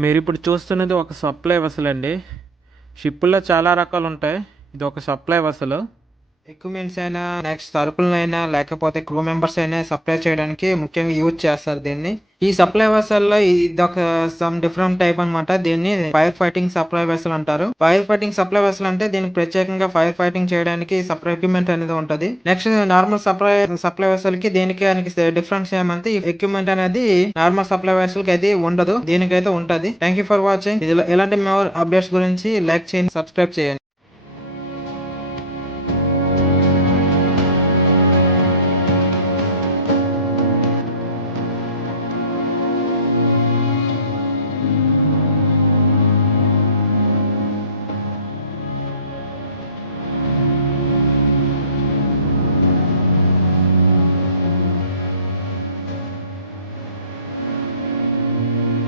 మీరిప్పుడు చూస్తున్నది ఒక సప్లై వెసల్ అండి. షిప్పుల్లో చాలా రకాలు ఉంటాయి. ఇది ఒక సప్లై వెసల్. ఎక్విప్మెంట్స్ అయినా, నెక్స్ట్ సరుకులనైనా, లేకపోతే క్రూ మెంబర్స్ అయినా సప్లై చేయడానికి ముఖ్యంగా యూజ్ చేస్తారు దీన్ని. ఈ సప్లై వెసల్లో ఇదొక సమ్ డిఫరెంట్ టైప్ అన్నమాట. దీన్ని ఫైర్ ఫైటింగ్ సప్లై వెసల్ అంటారు. ఫైర్ ఫైటింగ్ సప్లై వెసల్ అంటే దీనికి ప్రత్యేకంగా ఫైర్ ఫైటింగ్ చేయడానికి సపరేట్ ఎక్విప్మెంట్ అనేది ఉంటది. నెక్స్ట్ నార్మల్ సప్లై వెసల్ కి దీనికి డిఫరెన్స్ ఏమంటే ఈ ఎక్విప్మెంట్ అనేది నార్మల్ సప్లై వెసల్ కి అయితే ఉండదు. దీనికైతే ఉంటది. Thank you for watching. ఇలాంటి మోర్ అప్డేట్స్ గురించి లైక్ చేయండి, సబ్స్క్రైబ్ చేయండి.